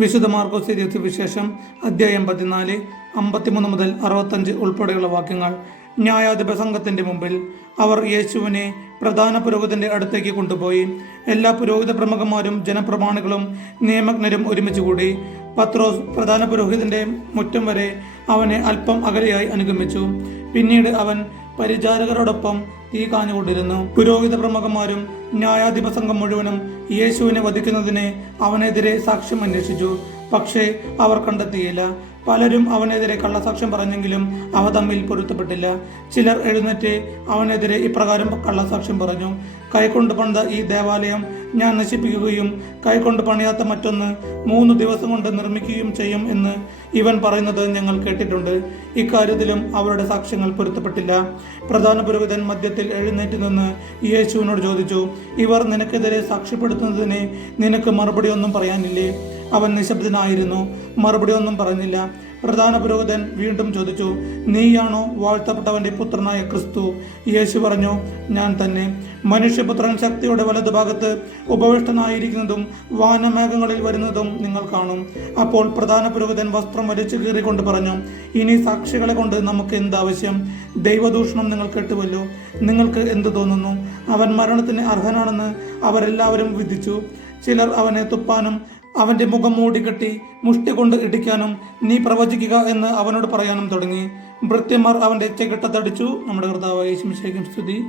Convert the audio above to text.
വിശുദ്ധ മാർക്കോസ് എഴുതിയ സുവിശേഷം അധ്യായം പതിനാല് അമ്പത്തിമൂന്ന് മുതൽ അറുപത്തഞ്ച് ഉൾപ്പെടെയുള്ള വാക്യങ്ങൾ. ന്യായാധിപ സംഘത്തിന്റെ മുമ്പിൽ അവർ യേശുവിനെ പ്രധാന പുരോഹിതന്റെ അടുത്തേക്ക് കൊണ്ടുപോയി. എല്ലാ പുരോഹിത പ്രമുഖന്മാരും ജനപ്രമാണികളും നിയമജ്ഞരും ഒരുമിച്ച് കൂടി പത്രോസ് പ്രധാന പുരോഹിതന്റെ മുറ്റം വരെ അവനെ അല്പം അകലെയായി അനുഗമിച്ചു. പിന്നീട് അവൻ പരിചാരകരോടൊപ്പം തീ കാഞ്ഞുകൊണ്ടിരുന്നു. പുരോഹിത പ്രമുഖന്മാരും ന്യായാധിപ സംഘം മുഴുവനും യേശുവിനെ വധിക്കുന്നതിന് അവനെതിരെ സാക്ഷ്യം അന്വേഷിച്ചു. പക്ഷേ അവർ കണ്ടെത്തിയില്ല. പലരും അവനെതിരെ കള്ളസാക്ഷ്യം പറഞ്ഞെങ്കിലും അവ തമ്മിൽ പൊരുത്തപ്പെട്ടില്ല. ചിലർ എഴുന്നേറ്റ് അവനെതിരെ ഇപ്രകാരം കള്ളസാക്ഷ്യം പറഞ്ഞു. കൈകൊണ്ട് പണിത ഈ ദേവാലയം ഞാൻ നശിപ്പിക്കുകയും കൈകൊണ്ട് പണിയാത്ത മറ്റൊന്ന് മൂന്ന് ദിവസം കൊണ്ട് നിർമ്മിക്കുകയും ചെയ്യും എന്ന് ഇവൻ പറയുന്നത് ഞങ്ങൾ കേട്ടിട്ടുണ്ട്. ഇക്കാര്യത്തിലും അവരുടെ സാക്ഷ്യങ്ങൾ പൊരുത്തപ്പെട്ടില്ല. പ്രധാന പുരോഹിതൻ മധ്യത്തിൽ എഴുന്നേറ്റ് നിന്ന് യേശുവിനോട് ചോദിച്ചു ഇവർ നിനക്കെതിരെ സാക്ഷ്യപ്പെടുത്തുന്നതിന് നിനക്ക് മറുപടിയൊന്നും പറയാനില്ലേ? അവൻ നിശബ്ദനായിരുന്നു. മറുപടി ഒന്നും പറഞ്ഞില്ല. പ്രധാന പുരോഹിതൻ വീണ്ടും ചോദിച്ചു നീയാണോ വാഴ്ത്തപ്പെട്ടവന്റെ പുത്രനായ ക്രിസ്തു? യേശു പറഞ്ഞു ഞാൻ തന്നെ. മനുഷ്യപുത്രൻ ശക്തിയുടെ വലതുഭാഗത്ത് ഉപവിഷ്ടനായിരിക്കുന്നതും വാനമേഘങ്ങളിൽ വരുന്നതും നിങ്ങൾ കാണും. അപ്പോൾ പ്രധാന പുരോഹിതൻ വസ്ത്രം വലിച്ചു കീറിക്കൊണ്ട് പറഞ്ഞു ഇനി സാക്ഷികളെ കൊണ്ട് നമുക്ക് എന്താവശ്യം? ദൈവദൂഷണം നിങ്ങൾ കേട്ടുവല്ലോ. നിങ്ങൾക്ക് എന്ത് തോന്നുന്നു? അവൻ മരണത്തിന് അർഹനാണെന്ന് അവരെല്ലാവരും വിധിച്ചു. ചിലർ അവനെ തുപ്പാനും അവന്റെ മുഖം മൂടിക്കെട്ടി മുഷ്ടി കൊണ്ട് ഇടിക്കാനും നീ പ്രവചിക്കുക എന്ന് അവനോട് പറയാനും തുടങ്ങി. ഭൃത്യന്മാർ അവന്റെ ചെകിട്ടത്തടിച്ചു. നമ്മുടെ കർത്താവ് യേശുശേഖം സ്തുതി.